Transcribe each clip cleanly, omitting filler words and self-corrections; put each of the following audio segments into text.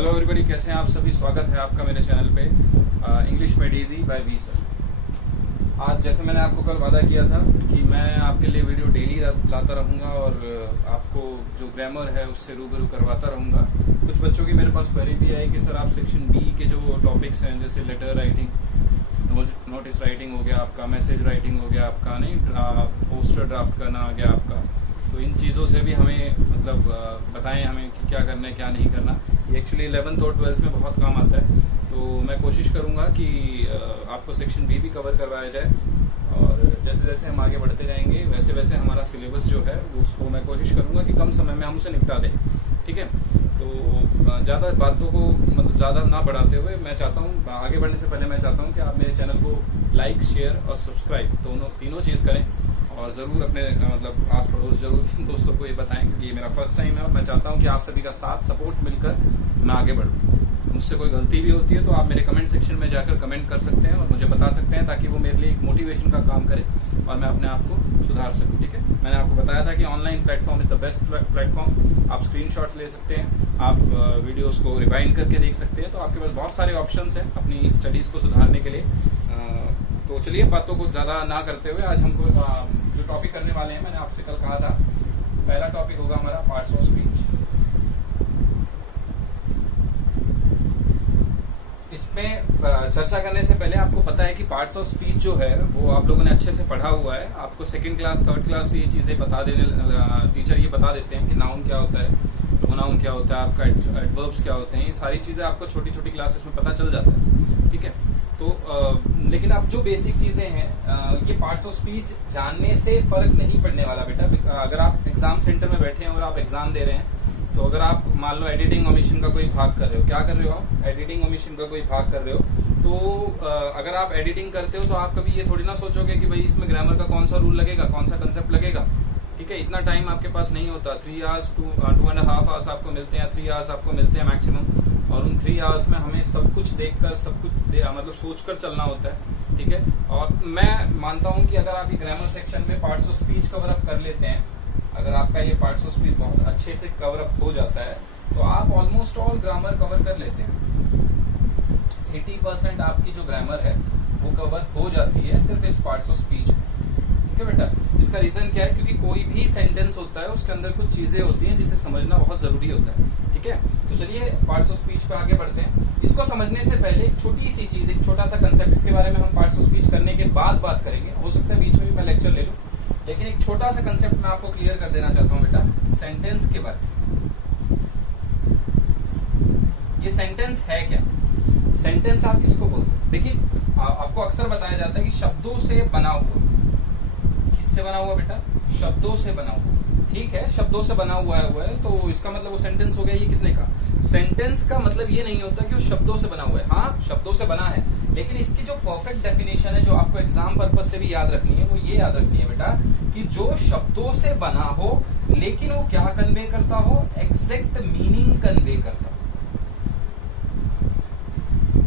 Hello everybody, कैसे हैं आप सभी। स्वागत है आपका मेरे चैनल पे इंग्लिश में डीजी बाय वी सर। आज जैसे मैंने आपको कल वादा किया था कि मैं आपके लिए वीडियो डेली लाता रहूंगा और आपको जो ग्रामर है उससे रूबरू करवाता रहूंगा। कुछ बच्चों की मेरे पास क्वेरी भी आई कि सर आप सेक्शन बी के जो टॉपिक्स हैं जैसे लेटर राइटिंग, नोटिस राइटिंग हो गया आपका, मैसेज राइटिंग हो गया आपका, नहीं पोस्टर ड्राफ्ट करना आ गया आपका, तो इन चीज़ों से भी हमें मतलब बताएं हमें कि क्या करना है क्या नहीं करना। ये एक्चुअली 11th और 12th में बहुत काम आता है, तो मैं कोशिश करूंगा कि आपको सेक्शन बी भी कवर करवाया जाए और जैसे जैसे हम आगे बढ़ते जाएंगे वैसे वैसे हमारा सिलेबस जो है उसको मैं कोशिश करूंगा कि कम समय में हम उसे निपटा दें। ठीक है, तो ज़्यादा बातों को मतलब ज़्यादा ना बढ़ाते हुए मैं चाहता हूँ आगे बढ़ने से पहले मैं चाहता हूँ कि आप मेरे चैनल को लाइक, शेयर और सब्सक्राइब तीनों चीज़ करें और ज़रूर अपने मतलब आस पड़ोस जरूर दोस्तों को ये बताएं। ये मेरा फर्स्ट टाइम है और मैं चाहता हूँ कि आप सभी का साथ सपोर्ट मिलकर मैं आगे बढ़ूँ। मुझसे कोई गलती भी होती है तो आप मेरे कमेंट सेक्शन में जाकर कमेंट कर सकते हैं और मुझे बता सकते हैं ताकि वो मेरे लिए एक मोटिवेशन का काम करे और मैं अपने आप को सुधार सकूँ। ठीक है, मैंने आपको बताया था कि online platform is the best platform. आप स्क्रीनशॉट्स ले सकते हैं, आप वीडियोस को रिवाइंड करके देख सकते हैं, तो आपके पास बहुत सारे ऑप्शंस हैं अपनी स्टडीज को सुधारने के लिए। तो चलिए बातों को ज्यादा ना करते हुए आज हमको जो टॉपिक करने वाले हैं, मैंने आपसे कल कहा था पहला टॉपिक होगा हमारा पार्ट्स ऑफ स्पीच। इसमें चर्चा करने से पहले आपको पता है कि पार्ट्स ऑफ स्पीच जो है वो आप लोगों ने अच्छे से पढ़ा हुआ है। आपको सेकंड क्लास, थर्ड क्लास ये चीजें बता देने टीचर ये बता देते हैं कि नाउन क्या होता है, प्रोनाउन क्या होता है, आपका एडवर्ब्स क्या होते हैं। ये सारी चीजें आपको छोटी छोटी क्लासेस में पता चल जाता है। ठीक है, तो लेकिन अब जो बेसिक चीजें हैं ये पार्ट्स ऑफ स्पीच जानने से फर्क नहीं पड़ने वाला बेटा। अगर आप एग्जाम सेंटर में बैठे हैं और आप एग्जाम दे रहे हैं, तो अगर आप मान लो एडिटिंग ओमिशन का कोई भाग कर रहे हो, क्या कर रहे हो आप, एडिटिंग ओमिशन का कोई भाग कर रहे हो, तो अगर आप एडिटिंग करते हो तो आप कभी ये थोड़ी ना सोचोगे कि भाई इसमें ग्रामर का कौन सा रूल लगेगा, कौन सा कंसेप्ट लगेगा। ठीक है, इतना टाइम आपके पास नहीं होता। 3 आवर्स 2.5 आवर्स आपको मिलते हैं, 3 आवर्स आपको मिलते हैं मैक्सिमम, और उन 3 आवर्स में हमें सब कुछ देखकर सब कुछ मतलब सोचकर चलना होता है। ठीक है, और मैं मानता हूं कि अगर आप ये ग्रामर सेक्शन में parts of speech cover up कर लेते हैं, अगर आपका ये पार्ट्स ऑफ स्पीच बहुत अच्छे से कवर अप हो जाता है तो आप ऑलमोस्ट ऑल ग्रामर कवर कर लेते हैं। 80% आपकी जो ग्रामर है वो कवर हो जाती है सिर्फ इस पार्ट्स ऑफ स्पीच में। ठीक है बेटा, इसका रीजन क्या है, क्योंकि कोई भी सेंटेंस होता है उसके अंदर कुछ चीजें होती हैं जिसे समझना बहुत जरूरी होता है। ठीक है, तो चलिए पार्ट्स ऑफ स्पीच पे आगे बढ़ते हैं। इसको समझने से पहले एक छोटी सी चीज, एक छोटा सा कंसेप्ट, इसके बारे में हम पार्ट्स ऑफ स्पीच करने के बाद बात करेंगे। हो सकता है बीच में भी मैं लेक्चर ले लूं, लेकिन एक छोटा सा कंसेप्ट मैं आपको क्लियर कर देना चाहता हूं बेटा, सेंटेंस के बारे में। ये सेंटेंस है क्या? सेंटेंस आप किसको बोलते हैं? देखिए आपको अक्सर बताया जाता है कि शब्दों से बना हुआ। किससे बना हुआ बेटा? शब्दों से बना हुआ। ठीक है, शब्दों से बना हुआ है तो इसका मतलब वो सेंटेंस हो गया। ये किसने कहा? सेंटेंस का मतलब ये नहीं होता कि वो शब्दों से बना हुआ है। हाँ, शब्दों से बना है, लेकिन इसकी जो परफेक्ट डेफिनेशन है जो आपको एग्जाम पर्पज से भी याद रखनी है वो ये याद रखनी है बेटा कि जो शब्दों से बना हो लेकिन वो क्या कन्वे करता हो? एग्जैक्ट मीनिंग कन्वे करता हो।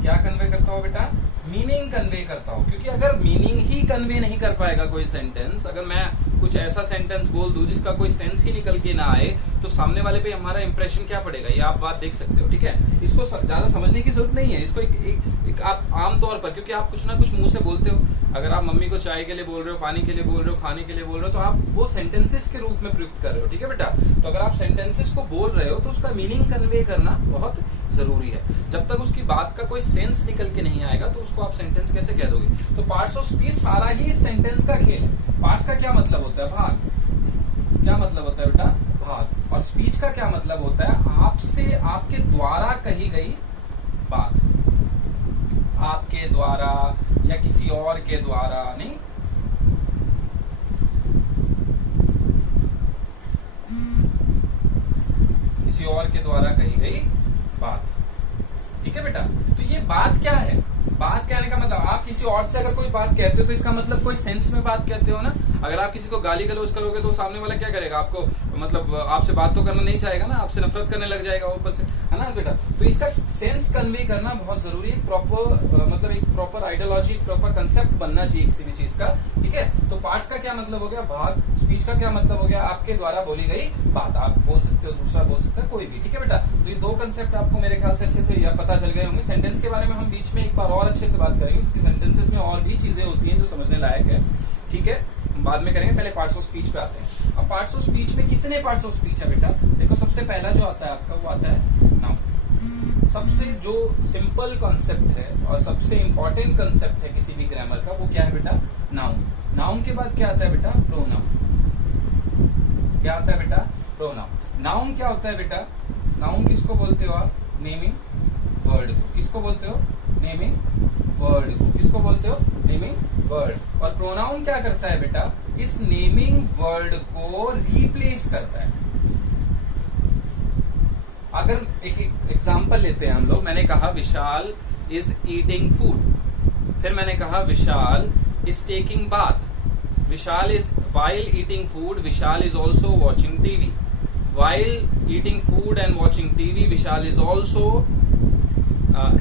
क्या कन्वे करता हो बेटा? मीनिंग कन्वे करता हो। क्योंकि अगर मीनिंग ही कन्वे नहीं कर पाएगा कोई सेंटेंस, अगर मैं कुछ ऐसा सेंटेंस बोल दूं जिसका कोई सेंस ही निकल के ना आए, तो सामने वाले पे हमारा इंप्रेशन क्या पड़ेगा, ये आप बात देख सकते हो। ठीक है, इसको ज्यादा समझने की जरूरत नहीं है। इसको एक आप आमतौर पर, क्योंकि आप कुछ ना कुछ मुंह से बोलते हो, अगर आप मम्मी को चाय के लिए बोल रहे हो, पानी के लिए बोल रहे हो, खाने के लिए बोल रहे हो, तो आप वो सेंटेंसेस के रूप में प्रयुक्त कर रहे हो। ठीक है बेटा, तो अगर आप सेंटेंसेस को बोल रहे हो तो उसका मीनिंग कन्वे करना बहुत जरूरी है। जब तक उसकी बात का कोई सेंस निकल के नहीं आएगा तो उसको आप सेंटेंस कैसे कह दोगे? तो पार्ट्स ऑफ स्पीच सारा ही सेंटेंस का खेल है। पार्ट्स का क्या मतलब होता है? भाग। क्या मतलब होता है बेटा? भाग। और स्पीच का क्या मतलब होता है? आपसे, आपके द्वारा कही गई बात, आपके द्वारा या किसी और के द्वारा, नहीं, किसी और के द्वारा कही गई बात। ठीक है बेटा, तो ये बात क्या है? बात कहने का मतलब, आप किसी और से अगर कोई बात कहते हो तो इसका मतलब कोई सेंस में बात कहते हो ना। अगर आप किसी को गाली गलौज करोगे तो सामने वाला क्या करेगा? आपको मतलब आपसे बात तो करना नहीं चाहेगा ना, आपसे नफरत करने लग जाएगा ऊपर से, है ना बेटा। तो इसका सेंस कन्वे करना बहुत जरूरी है। प्रॉपर मतलब एक प्रॉपर आइडियोलॉजी, प्रॉपर कंसेप्ट बनना चाहिए किसी भी चीज का। ठीक है, तो पार्ट्स का क्या मतलब हो गया? भाग। स्पीच का क्या मतलब हो गया? आपके द्वारा बोली गई बात। आप बोल सकते हो, दूसरा बोल सकता है, कोई भी। ठीक है बेटा, तो ये दो कंसेप्ट आपको मेरे ख्याल से अच्छे से पता चल गए होंगे। सेंटेंस के बारे में हम बीच में एक बार और अच्छे से बात करेंगे, क्योंकि सेंटेंसेस में और भी चीजें होती हैं जो समझने लायक है। ठीक है, बाद में करेंगे, पहले पार्ट्स ऑफ स्पीच पे आते हैं। अब पार्ट्स ऑफ स्पीच में कितने पार्ट्स ऑफ स्पीच है बेटा? देखो, सबसे पहला जो आता है आपका वो आता है नाउन। सबसे जो सिंपल कॉन्सेप्ट है और सबसे इंपॉर्टेंट कॉन्सेप्ट है किसी भी ग्रामर का, वो क्या है बेटा? नाउन। नाउन के बाद क्या आता है बेटा? प्रोनाउन। क्या आता है बेटा? प्रोनाउन। नाउन क्या होता है बेटा? नाउन किसको बोलते हो आप? नेमिंग वर्ड को। किसको बोलते हो? नेमिंग वर्ड को। किसको बोलते हो? Naming word. और प्रोनाउन क्या करता है बेटा? इस नेमिंग वर्ड को रिप्लेस करता है। अगर एक एग्जांपल लेते हैं हम लोग, मैंने कहा विशाल इज ईटिंग फूड, फिर मैंने कहा Vishal is taking bath. Vishal is while eating food, Vishal is also watching TV. While eating food and watching TV, Vishal is also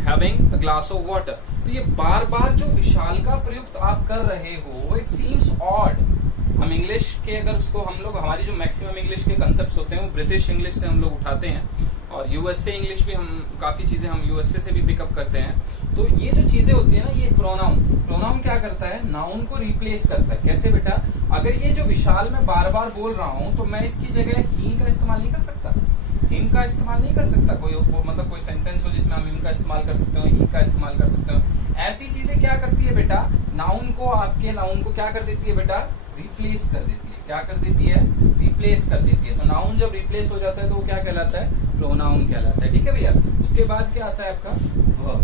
having a glass of water. तो ये बार बार जो विशाल का प्रयुक्त आप कर रहे हो, it seems odd. हम इंग्लिश के अगर उसको हम लोग, हमारी जो मैक्सिमम इंग्लिश के कंसेप्ट होते हैं वो ब्रिटिश इंग्लिश से हम लोग उठाते हैं, और यूएसए इंग्लिश भी हम काफी चीजें हम यूएसए से भी पिकअप करते हैं। तो ये जो चीजें होती है ना, ये प्रोनाउन क्या करता है? नाउन को रिप्लेस करता है। कैसे बेटा? अगर ये जो विशाल मैं बार बार बोल रहा हूं, तो मैं इसकी जगह ही का इस्तेमाल नहीं कर सकता, हिम का इस्तेमाल नहीं कर सकता। मतलब कोई सेंटेंस हो जिसमें हम हिम का इस्तेमाल कर सकते हो, ही का इस्तेमाल कर सकते हो। ऐसी चीजें क्या करती है बेटा? नाउन को, आपके नाउन को क्या कर देती है बेटा? रिप्लेस कर देती है। क्या कर देती है? रिप्लेस कर देती है। तो नाउन जब रिप्लेस हो जाता है तो वो क्या कहलाता है? प्रोनाउन कहलाता है। ठीक है भैया। उसके बाद क्या आता है आपका? वर्ब।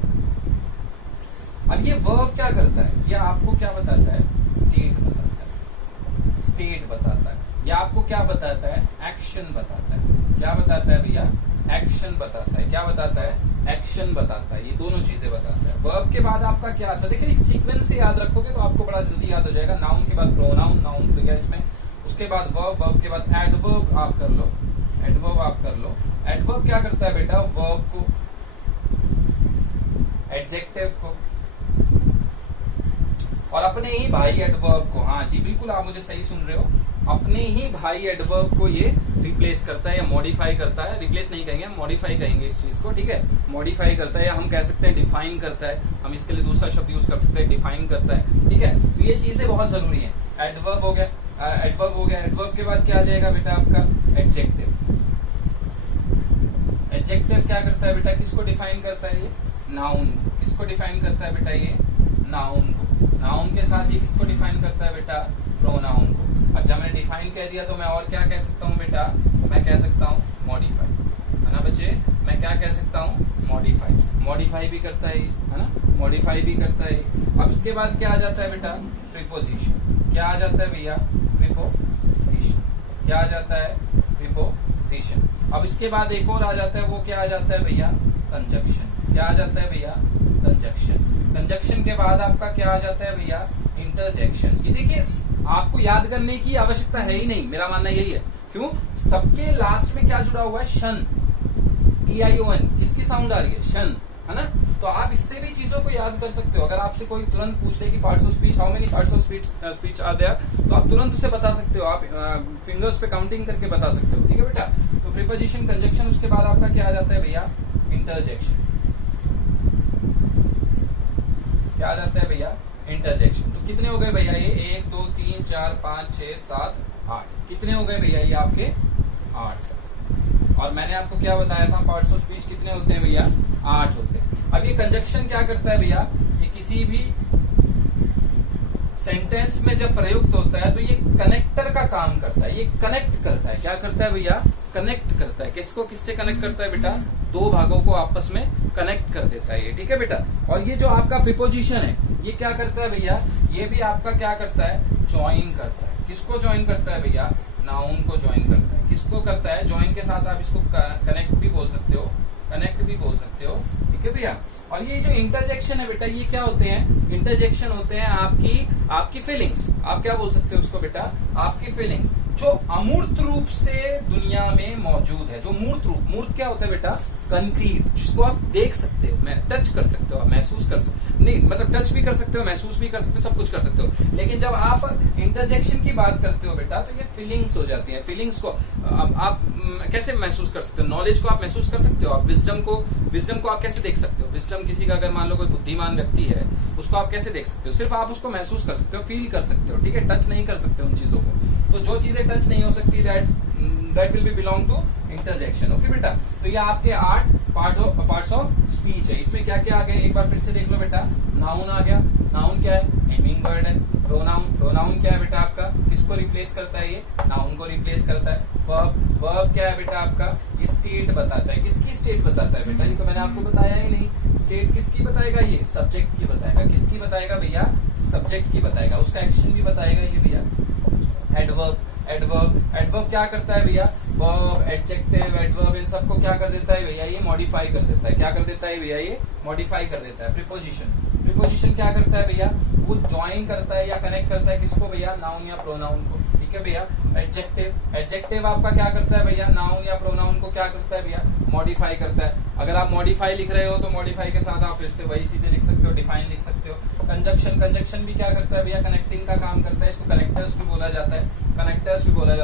अब ये वर्ब क्या करता है? ये आपको क्या बताता है? स्टेट बताता है। स्टेट बताता है। ये आपको क्या बताता है? एक्शन बताता है। क्या बताता है भैया? एक्शन बताता है। क्या बताता है? एक्शन बताता है। ये दोनों चीजें बताता है। वर्ब के बाद आपका क्या आता है? देखिए, एक सीक्वेंस से याद रखोगे तो आपको बड़ा जल्दी याद हो जाएगा। नाउन के बाद प्रोनाउन, नाउन जुड़ गया इसमें। उसके बाद वर्ब, वर्ब के बाद एडवर्ब आप कर लो, एडवर्ब आप कर लो। एडवर्ब क्या करता है बेटा? वर्ब को, एडजेक्टिव को, और अपने ही भाई एडवर्ब को, हाँ जी बिल्कुल आप मुझे सही सुन रहे हो, अपने ही भाई एडवर्ब को ये रिप्लेस करता है या मॉडिफाई करता है। रिप्लेस नहीं कहेंगे, हम मॉडिफाई कहेंगे इस चीज को। ठीक है, मॉडिफाई करता है, या हम कह सकते हैं डिफाइन करता है। हम इसके लिए दूसरा शब्द यूज कर सकते हैं, डिफाइन करता है। ठीक है, तो ये चीजें बहुत जरूरी है। एडवर्ब हो गया, एडवर्ब हो गया। एडवर्ब के बाद क्या आ जाएगा बेटा? आपका एडजेक्टिव। एडजेक्टिव क्या करता है बेटा? किसको डिफाइन करता है? ये नाउन। किसको डिफाइन करता है बेटा? ये नाउन को। नाउन के साथ ये किसको डिफाइन करता है बेटा? प्रोनाउन को। अब जब मैंने डिफाइन कह दिया तो मैं और क्या कह सकता हूँ बेटा? मैं कह सकता हूँ मॉडिफाई, है ना बच्चे? मैं क्या कह सकता हूँ? मॉडिफाई। मॉडिफाई भी करता है ना? मॉडिफाई भी करता है। अब इसके बाद क्या आ जाता है बेटा? प्रीपोजिशन। क्या आ जाता है भैया? प्रीपोजिशन। क्या आ जाता है? प्रीपोजिशन। अब इसके बाद एक और आ जाता है, वो क्या आ जाता है भैया? कंजक्शन। क्या आ जाता है भैया? कंजक्शन। कंजक्शन के बाद आपका क्या आ जाता है भैया? इंटरजेक्शन। ये देखिए, आपको याद करने की आवश्यकता है ही नहीं, मेरा मानना यही है। क्यों? सबके लास्ट में क्या जुड़ा हुआ है? शन। TION। किसकी साउंड आ रही है? शन, है ना? तो आप इससे भी चीजों को याद कर सकते हो। अगर आपसे कोई तुरंत पूछ ले कि parts of speech, how many parts of speech are there, तो आप तुरंत उसे बता सकते हो। आप फिंगर्स पे काउंटिंग करके बता सकते हो। ठीक है बेटा? तो प्रीपोजिशन, कंजक्शन, उसके बाद आपका क्या आ जाता है भैया? इंटरजेक्शन। क्या आ जाता है भैया? इंटरजेक्शन। तो कितने हो गए भैया ये? 1 2 3 4 5 6 7 8। कितने हो गए भैया ये आपके? 8। और मैंने आपको क्या बताया था? पार्ट्स ऑफ स्पीच कितने होते हैं भैया? 8 होते हैं। अब ये कंजक्शन क्या करता है भैया? ये किसी भी सेंटेंस में जब प्रयुक्त होता है तो ये कनेक्टर का काम करता है। ये कनेक्ट करता है। क्या करता है भैया? कनेक्ट करता है। किसको किससे कनेक्ट करता है बेटा? दो भागों को आपस में कनेक्ट कर देता है ये। ठीक है बेटा? और ये जो आपका प्रीपोजिशन है, ये क्या करता है भैया? ये भी आपका क्या करता है? ज्वाइन करता है। किसको ज्वाइन करता है भैया? नाउन को ज्वाइन करता है। किसको करता है? ज्वाइन के साथ आप इसको कनेक्ट भी बोल सकते हो, कनेक्ट भी बोल सकते हो। ठीक है भैया? और ये जो इंटरजेक्शन है बेटा, ये क्या होते हैं? इंटरजेक्शन होते हैं आपकी फीलिंग्स। आप क्या बोल सकते हो उसको बेटा? आपकी फीलिंग्स, जो अमूर्त रूप से दुनिया में मौजूद है। जो मूर्त रूप, मूर्त क्या होता है बेटा? कंक्रीट, जिसको आप देख सकते हो, मैं टच कर सकते हो, आप महसूस कर सकते नहीं, मतलब टच भी कर सकते हो, महसूस भी कर सकते हो, सब कुछ कर सकते हो। लेकिन जब आप इंटरजेक्शन की बात करते हो बेटा, तो ये फीलिंग्स हो जाती है। फीलिंग्स को आप कैसे महसूस कर सकते हो? नॉलेज को आप महसूस कर सकते हो, आप विजडम को आप कैसे देख सकते हो? विजडम किसी का, अगर मान लो कोई बुद्धिमान व्यक्ति है, उसको आप कैसे देख सकते हो? सिर्फ आप उसको महसूस कर सकते हो, फील कर सकते हो, ठीक है, टच नहीं कर सकते उन चीजों को। तो जो चीजें टच नहीं हो सकती, that will be belong to interjection. Okay बेटा, तो ये आपके 8 पार्ट्स ऑफ स्पीच है। इसमें क्या क्या आ गया, एक बार फिर से देख लो बेटा। नाउन आ गया, नाउन क्या है? नेमिंग वर्ड है। प्रोनाउन क्या है बेटा आपका? किसको रिप्लेस करता है? ये नाउन को रिप्लेस करता है। वर्ब क्या है बेटा आपका? ये स्टेट बताता है। किसकी स्टेट बताता है बेटा? ये तो मैंने आपको बताया ही नहीं। स्टेट किसकी बताएगा? ये सब्जेक्ट की बताएगा। किसकी बताएगा भैया? सब्जेक्ट की बताएगा। उसका एक्शन भी बताएगा ये भैया। एडवर्ब क्या करता है भैया? वर्ब, एडजेक्टिव, एडवर्ब, इन सबको क्या कर देता है भैया? ये मॉडिफाई कर देता है। क्या कर देता है भैया? ये मॉडिफाई कर देता है। प्रीपोजिशन क्या करता है भैया? वो ज्वाइन करता है या कनेक्ट करता है किसको भैया? नाउन या प्रोनाउन को। ठीक है भैया। एडजेक्टिव आपका क्या करता है भैया? नाउन या प्रोनाउन को क्या करता है भैया? मॉडिफाई करता है। अगर आप मॉडिफाई लिख रहे हो तो मॉडिफाई के साथ आप फिर से वही सीधे लिख सकते हो, डिफाइन लिख सकते हो। कंजक्शन भी क्या करता है भैया? कनेक्टिंग का काम करता है। इसको कनेक्टर्स भी बोला जाता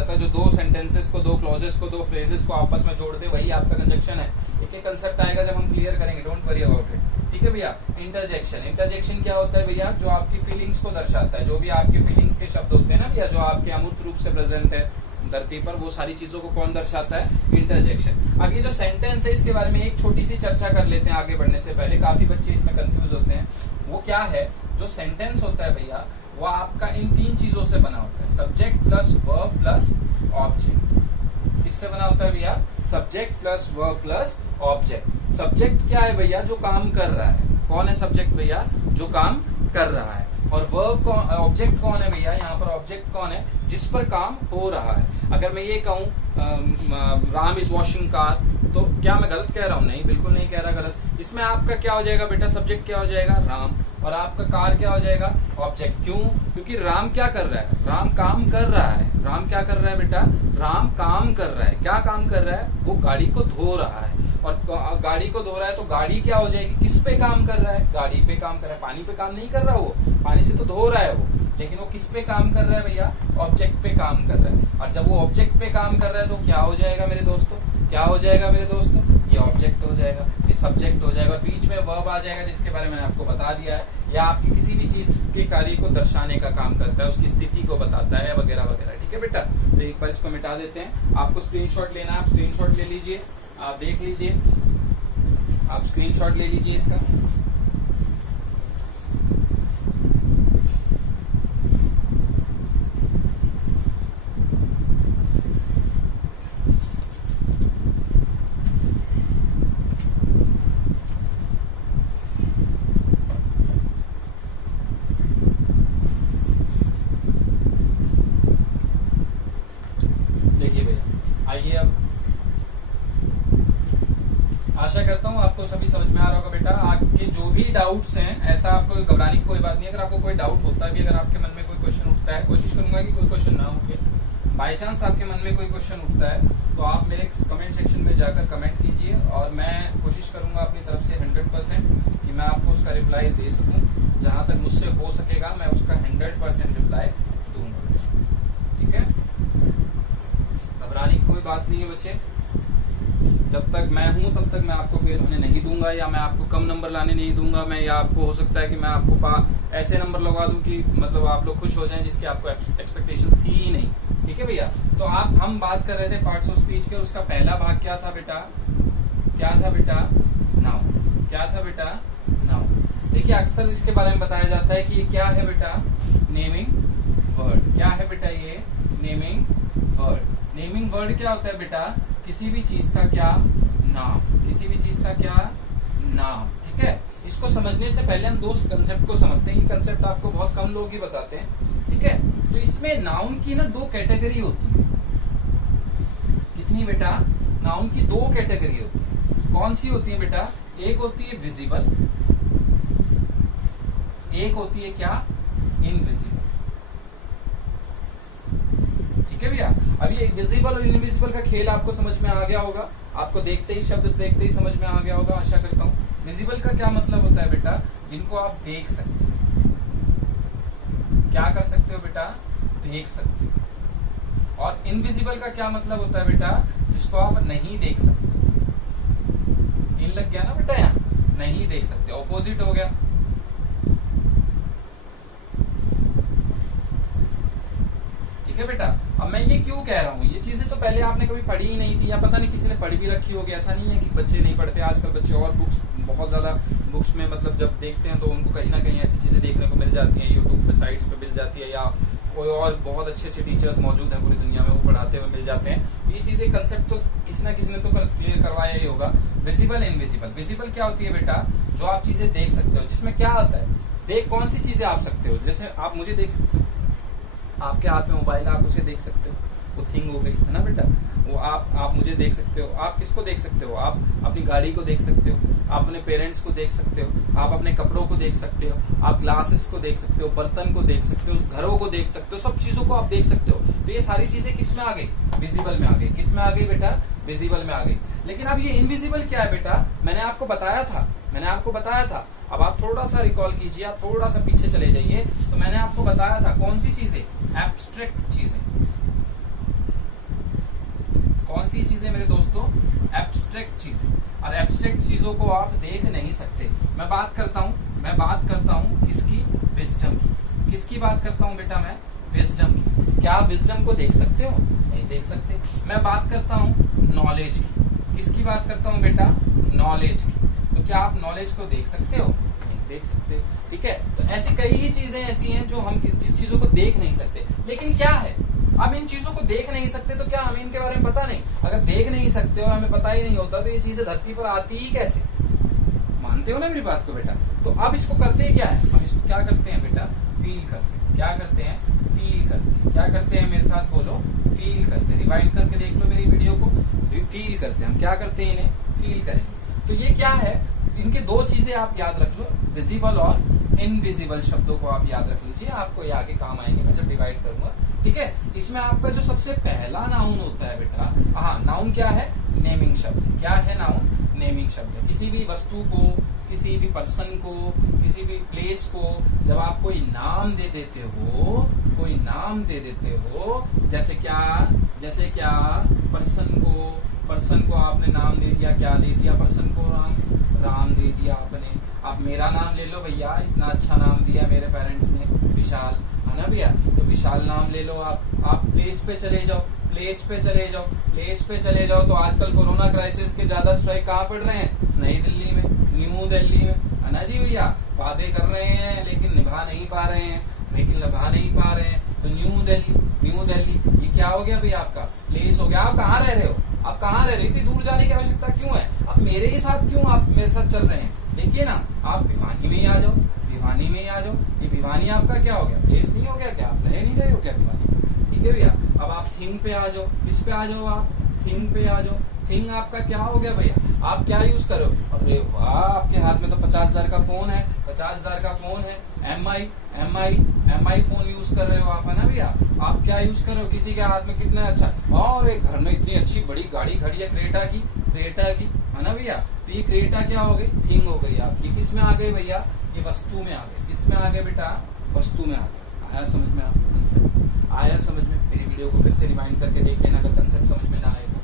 है। जो दो सेंटेंसेस को, दो क्लॉजेस को, दो फ्रेजेस को आपस में जोड़ दे, वही आपका कंजक्शन है। एक एक कंसेप्ट आएगा जब हम क्लियर करेंगे, डोंट वरी अबाउट इट। ठीक है भैया। इंटरजेक्शन क्या होता है भैया? जो आपकी फीलिंग्स को दर्शाता है। जो भी आपके फीलिंग्स के शब्द होते हैं ना भैया, जो आपके अमूर्त रूप से प्रेजेंट है धरती पर, वो सारी चीजों को कौन दर्शाता है? इंटरजेक्शन। अब ये जो सेंटेंस है, इसके बारे में एक छोटी सी चर्चा कर लेते हैं आगे बढ़ने से पहले। काफी बच्चे इसमें कंफ्यूज होते हैं। वो क्या है? जो सेंटेंस होता है भैया, वो आपका इन 3 चीजों से बना होता है। Subject plus verb plus object. किससे बना होता है भैया? Subject plus verb plus object. Subject क्या है भैया? जो काम कर रहा है। कौन है सब्जेक्ट भैया? जो काम कर रहा है। और वर्ब ऑब्जेक्ट कौन है भैया? यहाँ पर ऑब्जेक्ट कौन है? जिस पर काम हो रहा है। अगर मैं ये कहूँ राम इज वॉशिंग कार, तो क्या मैं गलत कह रहा हूँ? नहीं, बिल्कुल नहीं कह रहा गलत। इसमें आपका क्या हो जाएगा बेटा? सब्जेक्ट क्या हो जाएगा? राम। और आपका कार क्या हो जाएगा? ऑब्जेक्ट। क्यों? क्योंकि राम क्या कर रहा है? राम काम कर रहा है। राम क्या कर रहा है बेटा? राम काम कर रहा है। क्या काम कर रहा है? वो गाड़ी को धो रहा है। और गाड़ी को धो रहा है तो गाड़ी क्या हो जाएगी? किस पे काम कर रहा है? गाड़ी पे काम कर रहा है। पानी पे काम नहीं कर रहा वो, पानी से तो धो रहा है वो, लेकिन वो किस पे काम कर रहा है भैया? ऑब्जेक्ट पे काम कर रहा है। और जब वो ऑब्जेक्ट पे काम कर रहा है तो क्या हो जाएगा मेरे दोस्तों? क्या हो जाएगा मेरे दोस्तों? ये ऑब्जेक्ट हो जाएगा, ये सब्जेक्ट हो जाएगा। बीच में वर्ब आ जाएगा, जिसके बारे में मैंने आपको बता दिया है। या आपकी किसी भी चीज के कार्य को दर्शाने का काम करता है, उसकी स्थिति को बताता है, वगैरह वगैरह। ठीक है बेटा। तो एक बार इसको मिटा देते हैं। आपको स्क्रीनशॉट लेना है, आप स्क्रीनशॉट ले लीजिए, आप देख लीजिए, आप स्क्रीनशॉट ले लीजिए इसका। देखिए भैया, आइए अब आशा करता हूँ आपको सभी समझ में आ रहा होगा बेटा। आपके जो भी डाउट्स हैं, ऐसा आपको घबराने की कोई बात नहीं। अगर आपको कोई डाउट होता है भी, अगर आपके मन में कोई क्वेश्चन उठता है, कोशिश करूंगा कि कोई क्वेश्चन ना उठे। बाई चांस आपके मन में कोई क्वेश्चन उठता है तो आप मेरे कमेंट सेक्शन में जाकर कमेंट कीजिए, और मैं कोशिश करूंगा अपनी तरफ से 100% कि मैं आपको उसका रिप्लाई दे सकूं। जहां तक मुझसे हो सकेगा मैं उसका 100% रिप्लाई दूंगा। ठीक है, घबराने की कोई बात नहीं है बच्चे। जब तक मैं हूं तब तक मैं आपको फेल होने नहीं दूंगा, या मैं आपको कम नंबर लाने नहीं दूंगा। मैं, या आपको हो सकता है कि मैं आपको ऐसे नंबर लगवा दूं कि मतलब आप लोग खुश हो जाएं, जिसकी आपको एक्सपेक्टेशंस थी ही नहीं। ठीक है भैया। तो हम बात कर रहे थे पार्ट्स ऑफ स्पीच के। उसका पहला भाग क्या था बेटा? क्या था बेटा? नाउन। क्या था बेटा? नाउन। देखिए, अक्सर इसके बारे में बताया जाता है कि ये क्या है बेटा? Naming word. क्या है बेटा? ये नेमिंग वर्ड। नेमिंग वर्ड क्या होता है बेटा? किसी भी चीज का क्या? नाम। किसी भी चीज का क्या? नाम। ठीक है। इसको समझने से पहले हम 2 कंसेप्ट को समझते हैं। ये कंसेप्ट आपको बहुत कम लोग ही बताते हैं। ठीक है। तो इसमें नाउन की ना 2 कैटेगरी होती है। कितनी बेटा? नाउन की 2 कैटेगरी होती है। कौन सी होती है बेटा? एक होती है विजिबल, एक होती है क्या? इनविजिबल। ठीक है भैया। अभी विजिबल और इनविजिबल का खेल आपको समझ में आ गया होगा। आपको देखते ही, शब्द देखते ही समझ में आ गया होगा, आशा करता हूँ। विजिबल का क्या मतलब होता है बेटा? जिनको आप देख सकते हो। क्या कर सकते हो बेटा? देख सकते हो। और इनविजिबल का क्या मतलब होता है बेटा? जिसको आप नहीं देख सकते। इन लग गया ना बेटा? यहाँ नहीं देख सकते, ऑपोजिट हो गया। ठीक है बेटा। अब मैं ये क्यों कह रहा हूँ, ये चीजें तो पहले आपने कभी पढ़ी ही नहीं थी, या पता नहीं किसी ने पढ़ी भी रखी होगी। ऐसा नहीं है कि बच्चे नहीं पढ़ते, आजकल बच्चे और बुक्स, बहुत ज्यादा बुक्स में मतलब जब देखते हैं तो उनको कहीं ना कहीं ऐसी चीजें देखने को मिल जाती हैं, यूट्यूब पे साइट्स पे मिल जाती है, या कोई और बहुत अच्छे अच्छे टीचर्स मौजूद हैं पूरी दुनिया में, वो पढ़ाते हुए मिल जाते हैं। ये चीजें, कंसेप्ट तो किसी ना किसी ने तो क्लियर करवाया ही होगा। Visible, invisible. विजिबल क्या होती है बेटा? जो आप चीजें देख सकते हो, जिसमें क्या होता है, देख कौन सी चीजें आप सकते हो। जैसे आप मुझे देख सकते हो, आपके हाथ में मोबाइल, आप उसे देख सकते हो, वो थिंग हो गई है ना बेटा। वो आप मुझे देख सकते हो। आप किसको देख सकते हो? आप अपनी गाड़ी को देख सकते हो, आप अपने पेरेंट्स को देख सकते हो, आप अपने कपड़ों को देख सकते हो, आप ग्लासेस को देख सकते हो, बर्तन को देख सकते हो, घरों को देख सकते हो, सब चीजों को आप देख सकते हो। तो ये सारी चीजें किस में आ गई? विजिबल में आ गई। किस में आ गई बेटा? विजिबल में आ गई। लेकिन अब ये इनविजिबल क्या है बेटा? मैंने आपको बताया था। अब आप थोड़ा सा रिकॉल कीजिए, आप थोड़ा सा पीछे चले जाइए। तो मैंने आपको बताया था कौन सी चीजें? एब्स्ट्रैक्ट चीजें। कौन सी चीजें मेरे दोस्तों? एब्स्ट्रैक्ट चीजें। और एब्स्ट्रैक्ट चीजों को आप देख नहीं सकते। मैं बात करता हूं इसकी विजडम की। किसकी बात करता हूं बेटा मैं? विजडम की। क्या आप विजडम को देख सकते हो? नहीं देख सकते। मैं बात करता हूं नॉलेज की। किसकी बात करता हूं बेटा? नॉलेज की। तो क्या आप नॉलेज को देख सकते हो? नहीं देख सकते। ठीक है। तो ऐसी कई चीजें ऐसी हैं जो हम जिस चीजों को देख नहीं सकते। लेकिन क्या है, अब इन चीजों को देख नहीं सकते तो क्या हमें इनके बारे में पता नहीं? अगर देख नहीं सकते और हमें पता ही नहीं होता तो ये चीजें धरती पर आती ही कैसे? मानते हो ना मेरी बात को बेटा? तो अब इसको करते क्या है? हम इसको क्या करते हैं बेटा? फील करते हैं। क्या करते हैं? फील करते हैं। क्या करते हैं? मेरे साथ बोलो, फील करते हैं। रिवाइंड करके देख लो मेरी वीडियो को। फील करते हैं। हम क्या करते हैं? इन्हें फील करेंगे। तो ये क्या है? इनके दो चीजें आप याद रख लो, विजिबल और इनविजिबल शब्दों को आप याद रख लीजिए। आपको ये आगे काम आएंगे मैं जब डिवाइड करूंगा। ठीक है। इसमें आपका जो सबसे पहला नाउन होता है बेटा, हाँ, नाउन क्या है? नेमिंग शब्द। क्या है नाउन? नेमिंग शब्द। किसी भी वस्तु को, किसी भी पर्सन को, किसी भी प्लेस को जब आप कोई नाम दे देते हो, जैसे क्या पर्सन को आपने नाम दे दिया। क्या दे दिया? पर्सन को राम दे दिया आपने। आप मेरा नाम ले लो भैया, इतना अच्छा नाम दिया मेरे पेरेंट्स ने, विशाल, है ना भैया? तो विशाल नाम ले लो आप प्लेस पे चले जाओ। तो आजकल कोरोना क्राइसिस के ज्यादा स्ट्राइक कहाँ पड़ रहे हैं? नई दिल्ली में, न्यू दिल्ली में, है ना जी भैया? वादे कर रहे हैं लेकिन निभा नहीं पा रहे हैं। तो न्यू दिल्ली ये क्या हो गया भैया? आपका प्लेस हो गया। आप कहाँ रह रहे हो? इतनी दूर जाने की आवश्यकता क्यों है? आप मेरे ही साथ क्यों आप मेरे साथ चल रहे हैं? देखिए ना, आप भिवानी में ही आ जाओ। ये भिवानी आपका क्या हो गया? प्लेस नहीं हो गया क्या? आप रह नहीं रहे हो क्या भिवानी? ठीक है भैया। अब आप थिंग पे आ जाओ। किस पे आ जाओ? आप थिंग पे आ जाओ। थिंग आपका क्या हो गया भैया? आप क्या यूज करो? अरे वाह, आपके हाथ में तो 50,000 का फोन है। MI फोन यूज कर रहे हो आप, है ना भैया? आप क्या यूज कर रहे हो? किसी के हाथ में कितना अच्छा, और एक घर में इतनी अच्छी बड़ी गाड़ी खड़ी है क्रेटा की, है ना भैया? तो ये क्रेटा क्या हो गई? थिंग हो गई आपकी। किस में आ गई भैया? ये वस्तु में आ गई। किस में आ गए बेटा? वस्तु में आ गए। आया समझ में आपको कंसेप्ट? आया समझ में? मेरी वीडियो को फिर से रिवाइंड करके देख लेना अगर कंसेप्ट समझ में ना आए तो।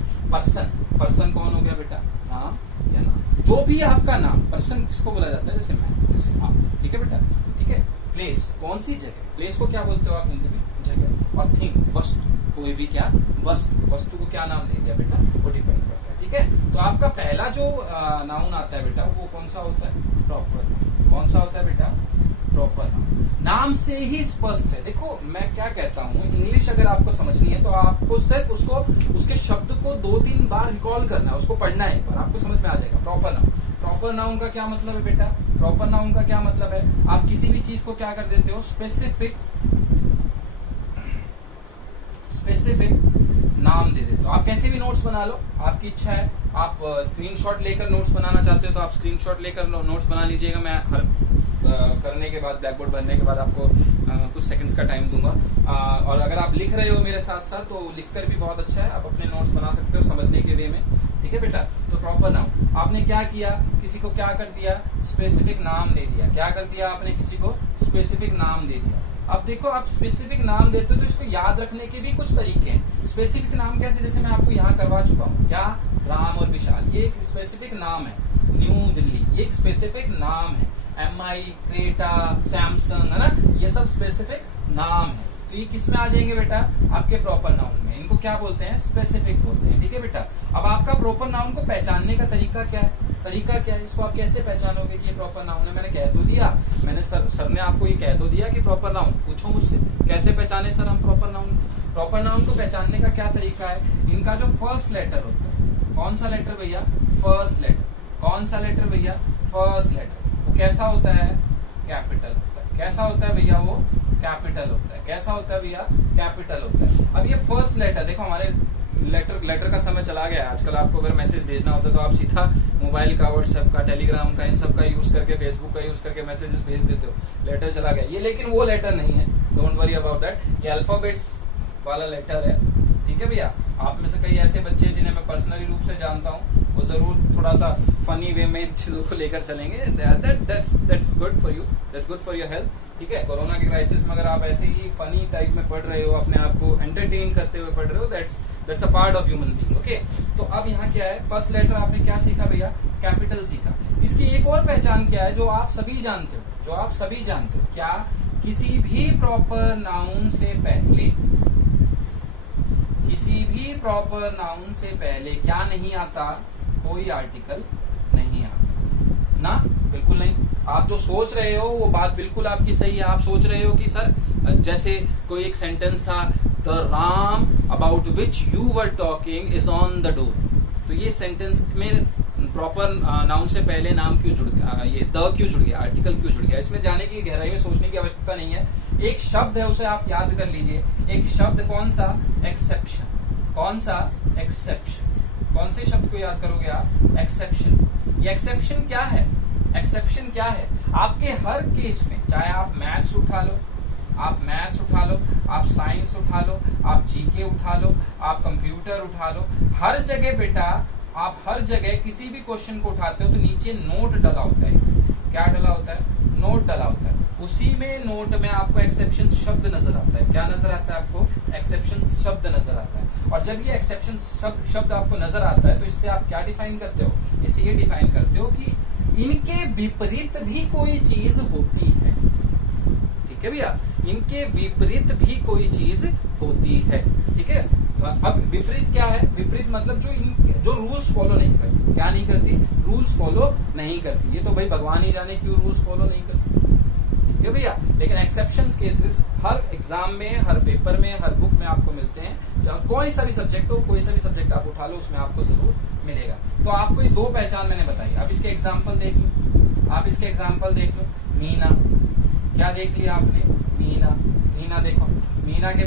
पर्सन कौन हो गया बेटा? नाम या नाम, जो भी आपका नाम। पर्सन किसको बोला जाता है? जैसे मैं, जैसे आप। ठीक है बेटा? ठीक है। प्लेस, कौन सी जगह? प्लेस को क्या बोलते हो आप हिंदी में? जगह। और थिंग, वस्तु, कोई भी क्या? वस्तु को क्या नाम दे दिया बेटा? वो डिपेंड करता है। ठीक है। तो आपका पहला जो नाउन आता है बेटा, वो कौन सा होता है? प्रॉपर। कौन सा होता है बेटा? Proper noun. नाम से ही स्पष्ट है। देखो मैं क्या कहता हूँ, इंग्लिश अगर आपको समझनी है तो आपको सिर्फ उसके शब्द को 2-3 बार रिकॉल करना है, उसको पढ़ना है एक बार, आपको समझ में आ जाएगा। प्रॉपर नाउन का क्या मतलब है बेटा? प्रॉपर नाउन का क्या मतलब है? आप किसी भी चीज को क्या कर देते हो? स्पेसिफिक नाम दे देते हो। आप कैसे भी नोट्स बना लो, आपकी इच्छा है। आप स्क्रीनशॉट लेकर नोट्स बनाना चाहते हो तो आप स्क्रीनशॉट लेकर नोट्स बना लीजिएगा। मैं करने के बाद, ब्लैक बोर्ड बनने के बाद आपको कुछ सेकंड्स का टाइम दूंगा। और अगर आप लिख रहे हो मेरे साथ साथ तो लिखकर भी बहुत अच्छा है, आप अपने नोट्स बना सकते हो समझने के वे में। ठीक है बेटा, तो प्रॉपर नाउन आपने क्या किया, किसी को क्या कर दिया, स्पेसिफिक नाम दे दिया। क्या कर दिया आपने, किसी को स्पेसिफिक नाम दे दिया। अब देखो, आप स्पेसिफिक नाम देते हो तो इसको याद रखने के भी कुछ तरीके हैं। स्पेसिफिक नाम कैसे, जैसे मैं आपको यहाँ करवा चुका हूँ, क्या, राम और विशाल, ये एक स्पेसिफिक नाम है। न्यू दिल्ली, ये एक स्पेसिफिक नाम है। MI, क्रेटा, सैमसंग, है ना, ये सब स्पेसिफिक नाम है। तो ये किस में आ जाएंगे बेटा, आपके प्रॉपर नाउन में। इनको क्या बोलते हैं, स्पेसिफिक बोलते हैं। ठीक है बेटा, अब आपका प्रॉपर नाउन को पहचानने का तरीका क्या है, इसको आप कैसे पहचानोगे कि ये प्रॉपर नाउन है। मैंने कह तो दिया, मैंने सर ने आपको ये कह तो दिया कि प्रॉपर नाउन। पूछो मुझसे कैसे पहचाने सर हम प्रॉपर नाउन। प्रॉपर नाउन को पहचानने का क्या तरीका है, इनका जो फर्स्ट लेटर होता है, कौन सा लेटर भैया, फर्स्ट लेटर। कौन सा लेटर भैया, फर्स्ट लेटर। वो कैसा होता है, कैपिटल होता है। कैसा होता है भैया, वो कैपिटल होता है। कैसा होता है भैया, कैपिटल होता है। अब ये फर्स्ट लेटर देखो, हमारे लेटर का समय चला गया है आजकल। आपको अगर मैसेज भेजना होता है तो आप सीधा मोबाइल का, व्हाट्सएप का, टेलीग्राम का, इन सब का यूज करके, फेसबुक का यूज करके मैसेजेस भेज देते हो। लेटर चला गया ये, लेकिन वो लेटर नहीं है, डोंट वरी अबाउट दैट। ये अल्फाबेट्स वाला लेटर है। ठीक है भैया, आप में से कई ऐसे बच्चे जिन्हें मैं पर्सनली रूप से जानता हूँ, वो जरूर थोड़ा सा फनी वे में इन चीजों को लेकर चलेंगे। That's good for you, that's good for your health. ठीक है, कोरोना के क्राइसिस में अगर आप ऐसे ही फनी टाइप में पढ़ रहे हो, अपने आप को एंटरटेन करते हुए पढ़ रहे हो, that's a part of human being. Okay, तो अब यहाँ क्या है, फर्स्ट लेटर आपने क्या सीखा भैया, कैपिटल सीखा। इसकी एक और पहचान क्या है, जो आप सभी जानते हो, क्या, किसी भी प्रॉपर नाउन से पहले क्या नहीं आता, कोई आर्टिकल नहीं आता ना, बिल्कुल नहीं। आप जो सोच रहे हो वो बात बिल्कुल आपकी सही है। आप सोच रहे हो कि सर, जैसे कोई एक सेंटेंस था, the Ram about which you were talking is on the door. तो ये सेंटेंस में प्रॉपर नाउन से पहले नाम क्यों जुड़ गया, ये द क्यों जुड़ गया, आर्टिकल क्यों जुड़ गया, इसमें जाने की गहराई में सोचने की आवश्यकता नहीं है। एक शब्द है, उसे आप याद कर लीजिए। एक शब्द कौन सा, एक्सेप्शन। कौन सा, एक्सेप्शन। कौन से शब्द को याद करोगे आप, एक्सेप्शन। ये एक्सेप्शन क्या है, एक्सेप्शन क्या है, आपके हर केस में, चाहे आप मैथ्स उठा लो, आप साइंस उठा लो, आप जीके उठा लो, आप कंप्यूटर उठा लो, हर जगह बेटा, आप हर जगह किसी भी क्वेश्चन को उठाते हो तो नीचे नोट डला होता है। क्या डला होता है, नोट डला होता है। उसी में नोट में आपको एक्सेप्शन शब्द नजर आता है। क्या नजर आता है आपको, एक्सेप्शन शब्द नजर आता है। और जब ये एक्सेप्शन शब्द आपको नजर आता है तो इससे आप क्या डिफाइन करते हो, इससे ये डिफाइन करते हो कि इनके विपरीत भी कोई चीज होती है। ठीक है भैया, इनके विपरीत भी कोई चीज होती है। ठीक है, अब विपरीत क्या है, विपरीत मतलब जो रूल्स फॉलो नहीं करती। क्या नहीं करती, रूल्स फॉलो नहीं करती। ये तो भाई भगवान ही जाने क्यों रूल्स फॉलो नहीं करती। ठीक है भैया, लेकिन एक्सेप्शंस केसेस हर एग्जाम में, हर पेपर में, हर बुक में आपको मिलते हैं। चाहे कोई सा भी सब्जेक्ट हो, कोई सा भी सब्जेक्ट आप उठा लो, उसमें आपको जरूर मिलेगा। तो आपको ये दो पहचान मैंने बताई। अब इसके एग्जाम्पल देख लो। मीना, क्या देख लिया आपने, मीना देखो, मीना के